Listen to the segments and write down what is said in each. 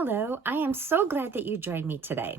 Hello, I am so glad that you joined me today.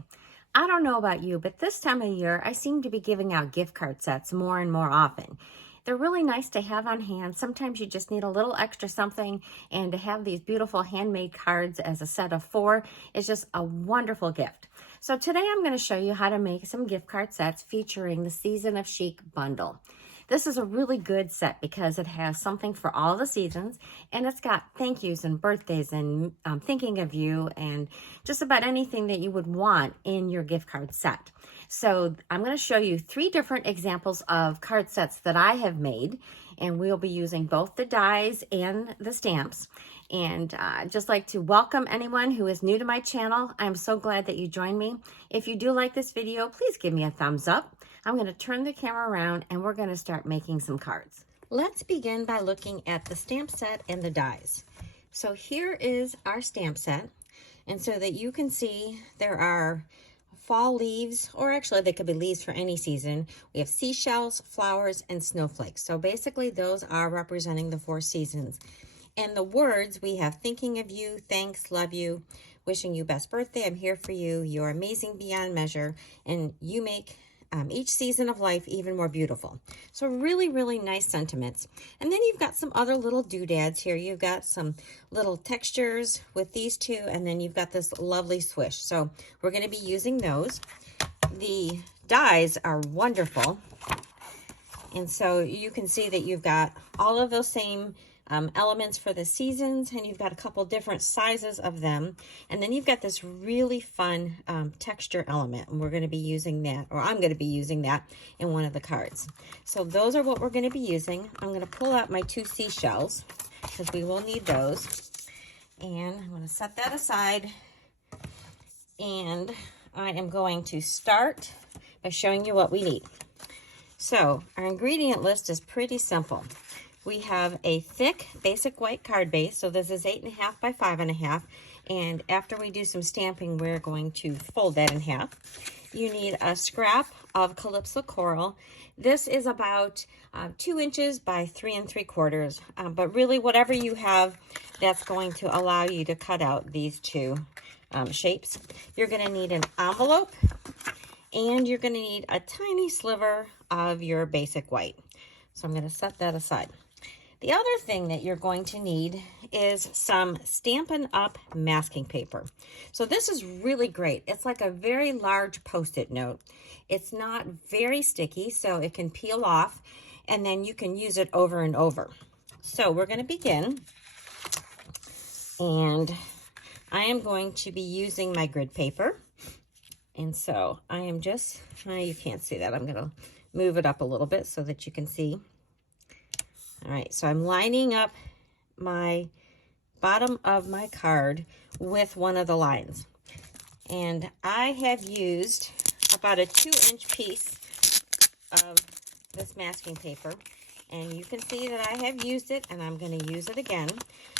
I don't know about you, but this time of year, I seem to be giving out gift card sets more and more often. They're really nice to have on hand. Sometimes you just need a little extra something, and to have these beautiful handmade cards as a set of 4 is just a wonderful gift. So today I'm going to show you how to make some gift card sets featuring the Season of Chic bundle. This is a really good set because it has something for all the seasons, and it's got thank yous and birthdays and thinking of you and just about anything that you would want in your gift card set. So I'm going to show you 3 different examples of card sets that I have made, and we'll be using both the dies and the stamps. And I'd just like to welcome anyone who is new to my channel. I'm so glad that you joined me. If you do like this video, please give me a thumbs up. I'm going to turn the camera around and we're going to start making some cards. Let's begin by looking at the stamp set and the dies. So here is our stamp set. And so that you can see, there are fall leaves, or actually they could be leaves for any season. We have seashells, flowers, and snowflakes. So basically those are representing the 4 seasons. And the words, we have thinking of you, thanks, love you, wishing you best birthday, I'm here for you, you're amazing beyond measure, and you make each season of life even more beautiful. So really, really nice sentiments. And then you've got some other little doodads here. You've got some little textures with these 2, and then you've got this lovely swish. So we're going to be using those. The dies are wonderful. And so you can see that you've got all of those same elements for the seasons, and you've got a couple different sizes of them, and then you've got this really fun texture element, and we're going to be using that, or I'm going to be using that in one of the cards. So those are what we're going to be using. I'm going to pull out my 2 seashells because we will need those, and I'm going to set that aside, and I am going to start by showing you what we need. So our ingredient list is pretty simple. We have a thick basic white card base, so this is 8.5 by 5.5, and after we do some stamping, we're going to fold that in half. You need a scrap of Calypso Coral. This is about 2 inches by 3 3/4, but really whatever you have, that's going to allow you to cut out these 2 shapes. You're going to need an envelope, and you're going to need a tiny sliver of your basic white. So I'm going to set that aside. The other thing that you're going to need is some Stampin' Up masking paper. So this is really great. It's like a very large Post-it note. It's not very sticky, so it can peel off, and then you can use it over and over. So we're going to begin, and I am going to be using my grid paper. And so I am just, you can't see that. I'm going to move it up a little bit so that you can see. All right, so I'm lining up my bottom of my card with one of the lines. And I have used about a 2-inch piece of this masking paper. And you can see that I have used it, and I'm going to use it again.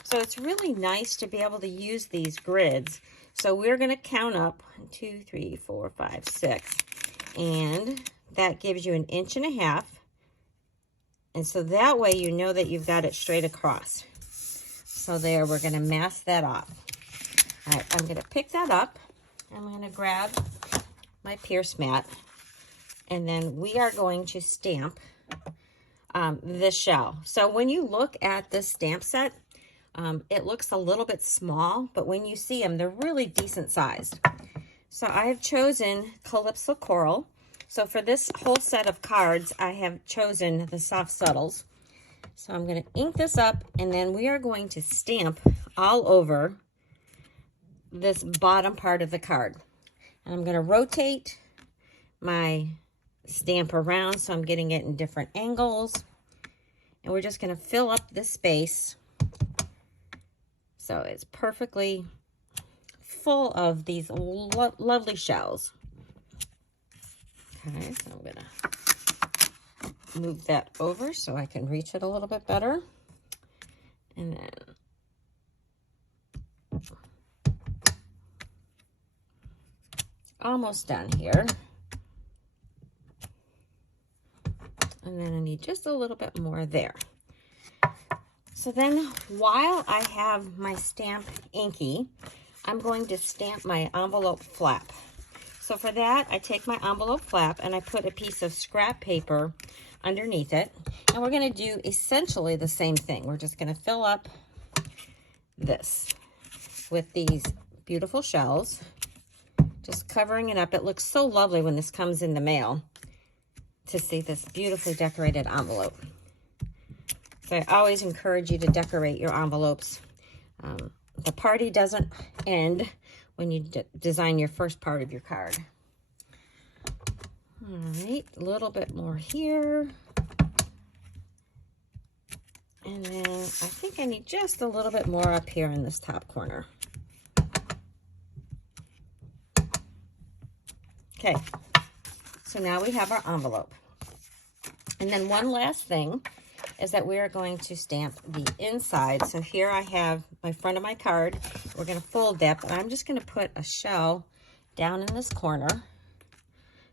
So it's really nice to be able to use these grids. So we're going to count up 1, 2, 3, 4, 5, 6. And that gives you 1.5 inches. And so that way you know that you've got it straight across. So there, we're going to mask that off. All right, I'm going to pick that up. I'm going to grab my Pierce mat. And then we are going to stamp this shell. So when you look at this stamp set, it looks a little bit small, but when you see them, they're really decent sized. So I have chosen Calypso Coral. So for this whole set of cards, I have chosen the soft subtles. So I'm going to ink this up, and then we are going to stamp all over this bottom part of the card. And I'm going to rotate my stamp around so I'm getting it in different angles. And we're just going to fill up this space so it's perfectly full of these lovely shells. Okay, so I'm going to move that over so I can reach it a little bit better. And then almost done here. And then I need just a little bit more there. So then while I have my stamp inky, I'm going to stamp my envelope flap. So for that, I take my envelope flap and I put a piece of scrap paper underneath it. And we're going to do essentially the same thing. We're just going to fill up this with these beautiful shells, just covering it up. It looks so lovely when this comes in the mail to see this beautifully decorated envelope. So I always encourage you to decorate your envelopes. The party doesn't end when you design your first part of your card. All right, a little bit more here. And then I think I need just a little bit more up here in this top corner. Okay, so now we have our envelope. And then one last thing is that we are going to stamp the inside. So here I have my front of my card. We're going to fold that, but I'm just going to put a shell down in this corner.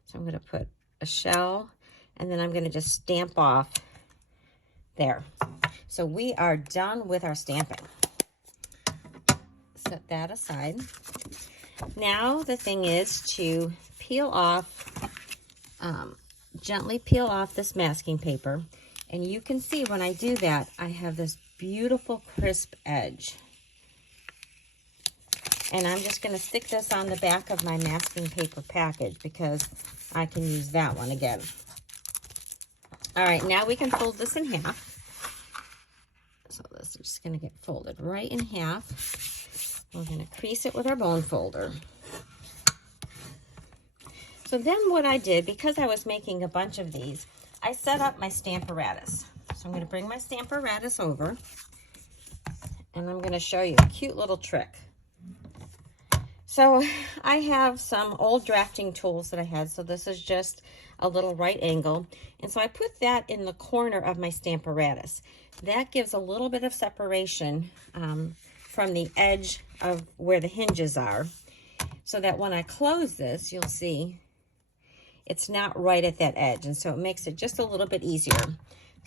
So I'm going to put a shell, and then I'm going to just stamp off there. So we are done with our stamping. Set that aside. Now the thing is to peel off, gently peel off this masking paper. And you can see when I do that, I have this beautiful crisp edge. And I'm just going to stick this on the back of my masking paper package because I can use that one again. All right, now we can fold this in half. So this is just going to get folded right in half. We're going to crease it with our bone folder. So then what I did, because I was making a bunch of these, I set up my Stamparatus. So I'm going to bring my Stamparatus over, and I'm going to show you a cute little trick. So I have some old drafting tools that I had. So this is just a little right angle. And so I put that in the corner of my Stamparatus. That gives a little bit of separation from the edge of where the hinges are, so that when I close this, you'll see it's not right at that edge, and so it makes it just a little bit easier.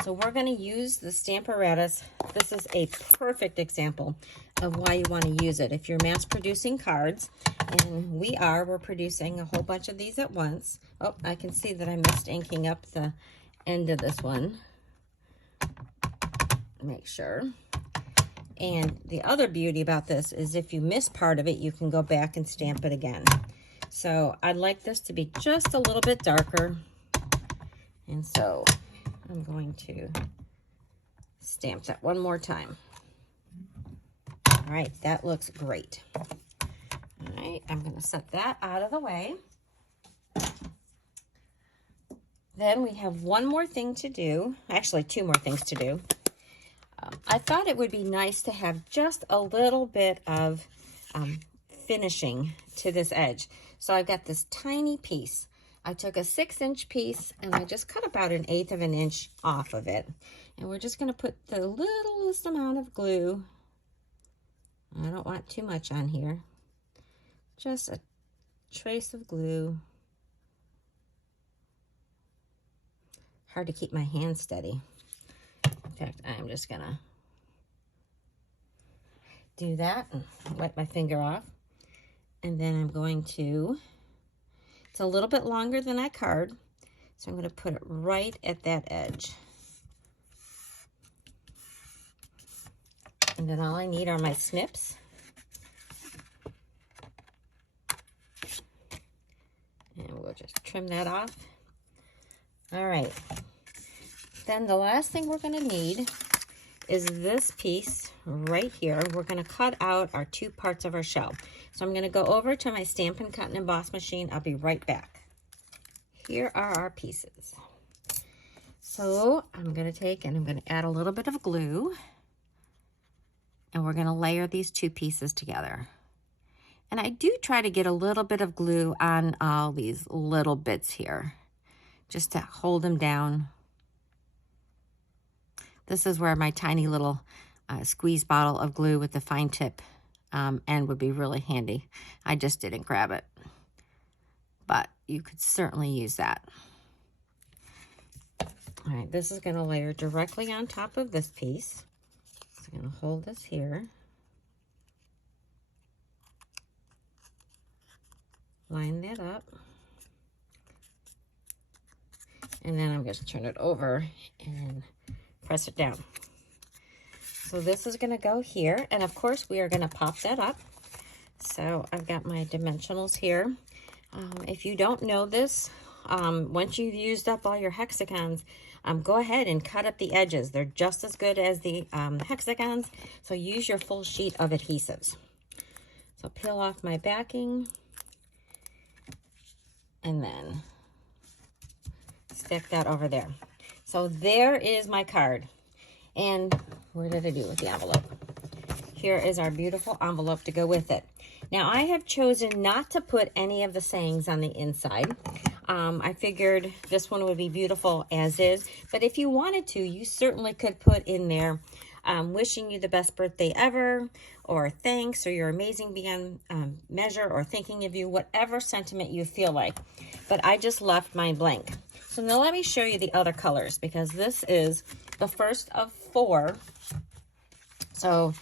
So we're going to use the Stamparatus. This is a perfect example of why you want to use it. If you're mass producing cards, and we're producing a whole bunch of these at once. Oh, I can see that I missed inking up the end of this one. Make sure. And the other beauty about this is if you miss part of it, you can go back and stamp it again. So I'd like this to be just a little bit darker. And so I'm going to stamp that one more time. All right, that looks great. All right, I'm going to set that out of the way. Then we have one more thing to do. Actually, two more things to do. I thought it would be nice to have just a little bit of finishing to this edge. So I've got this tiny piece. I took a 6-inch piece and I just cut about 1/8 of an inch off of it. And we're just going to put the littlest amount of glue. I don't want too much on here. Just a trace of glue. Hard to keep my hand steady. In fact, I'm just going to do that and wipe my finger off. And then I'm going to, it's a little bit longer than that card, so I'm going to put it right at that edge. And then all I need are my snips. And we'll just trim that off. All right. Then the last thing we're going to need is this piece right here. We're going to cut out our 2 parts of our shell. So I'm going to go over to my Stampin' Cut and Emboss machine. I'll be right back. Here are our pieces. So I'm going to take and I'm going to add a little bit of glue. And we're going to layer these 2 pieces together. And I do try to get a little bit of glue on all these little bits here, just to hold them down. This is where my tiny little squeeze bottle of glue with the fine tip end would be really handy. I just didn't grab it, but you could certainly use that. All right, this is going to layer directly on top of this piece. So I'm going to hold this here. line that up. And then I'm going to turn it over and press it down. So this is going to go here. And of course, we are going to pop that up. So I've got my dimensionals here. If you don't know this, once you've used up all your hexagons, go ahead and cut up the edges. They're just as good as the hexagons. So use your full sheet of adhesives. So peel off my backing. And then stick that over there. So there is my card. And where did I do with the envelope? Here is our beautiful envelope to go with it. Now I have chosen not to put any of the sayings on the inside. I figured this one would be beautiful as is, but if you wanted to, you certainly could put in there, wishing you the best birthday ever, or thanks, or you're amazing beyond measure, or thinking of you, whatever sentiment you feel like. But I just left mine blank. So now let me show you the other colors, because this is the first of 4. So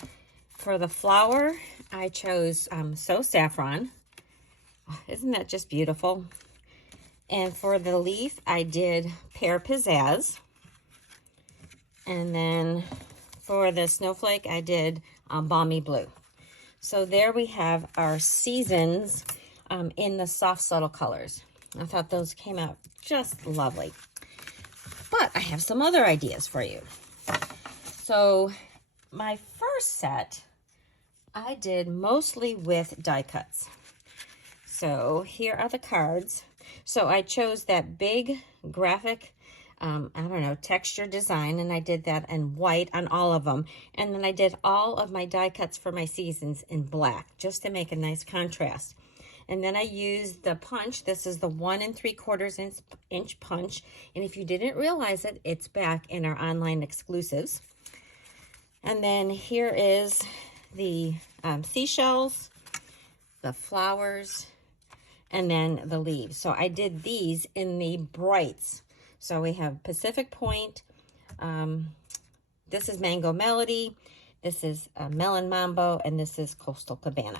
for the flower, I chose So Saffron. Isn't that just beautiful? And for the leaf, I did Pear Pizzazz. And then for the snowflake, I did Balmy Blue. So there we have our seasons in the soft, subtle colors. I thought those came out just lovely. But I have some other ideas for you. So my first set, I did mostly with die cuts. So here are the cards. So I chose that big graphic, I don't know, texture design, and I did that in white on all of them. And then I did all of my die cuts for my seasons in black, just to make a nice contrast. And then I used the punch. This is the 1 3/4 inch punch. And if you didn't realize it, it's back in our online exclusives. And then here is the seashells, the flowers, and then the leaves. So I did these in the brights. So we have Pacific Point. This is Mango Melody. This is Melon Mambo, and this is Coastal Cabana.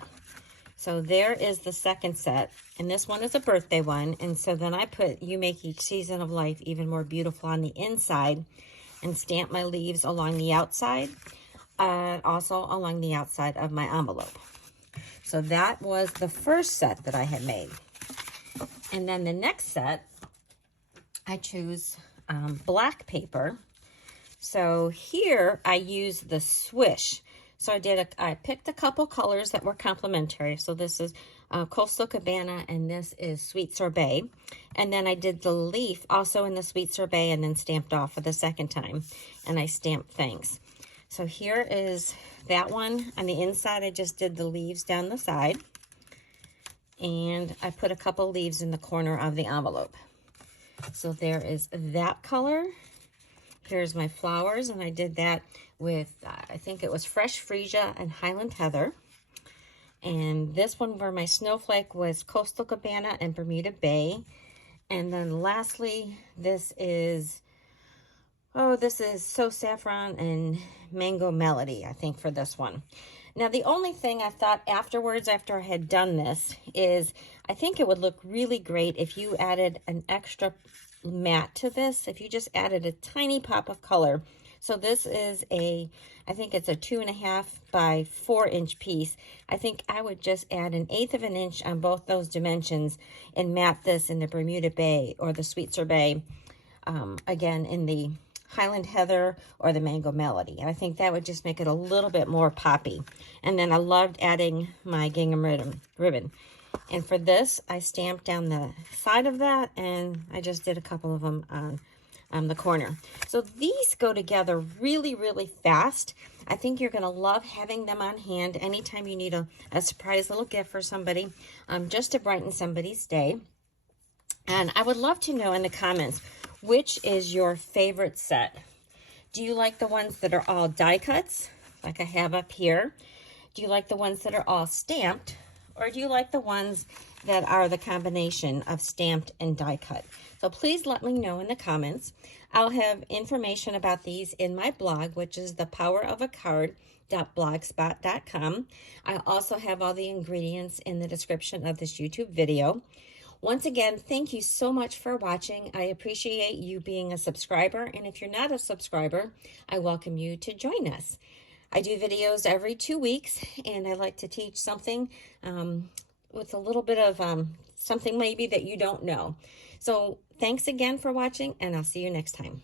So there is the second set, and this one is a birthday one. And so then I put You Make Each Season of Life Even More Beautiful on the inside, and stamp my leaves along the outside, also along the outside of my envelope. So that was the first set that I had made. And then the next set, I choose black paper. So here I used the swish. So I picked a couple colors that were complementary. So this is Coastal Cabana, and this is Sweet Sorbet. And then I did the leaf also in the Sweet Sorbet, and then stamped off for the second time. And I stamped thanks. So here is that one. On the inside, I just did the leaves down the side. And I put a couple leaves in the corner of the envelope. So there is that color. Here's my flowers, and I did that with, I think it was Fresh Freesia and Highland Heather. And this one where my snowflake was Coastal Cabana and Bermuda Bay. And then lastly, this is So Saffron and Mango Melody, I think, for this one. Now, the only thing I thought afterwards, after I had done this, is I think it would look really great if you added an extra matte to this, if you just added a tiny pop of color. So this is I think it's a 2.5 by 4 inch piece. I think I would just add 1/8 of an inch on both those dimensions and matte this in the Bermuda Bay or the Sweet Sorbet, again in the Highland Heather or the Mango Melody. And I think that would just make it a little bit more poppy. And then I loved adding my gingham ribbon. And for this, I stamped down the side of that, and I just did a couple of them on the corner. So these go together really, really fast. I think you're going to love having them on hand anytime you need a surprise little gift for somebody, just to brighten somebody's day. And I would love to know in the comments, which is your favorite set? Do you like the ones that are all die cuts, like I have up here? Do you like the ones that are all stamped? Or do you like the ones that are the combination of stamped and die cut? So please let me know in the comments. I'll have information about these in my blog, which is stampingup.blogspot.com. I also have all the ingredients in the description of this YouTube video. Once again, thank you so much for watching. I appreciate you being a subscriber, and if you're not a subscriber, I welcome you to join us. I do videos every 2 weeks, and I like to teach something with a little bit of something maybe that you don't know. So thanks again for watching, and I'll see you next time.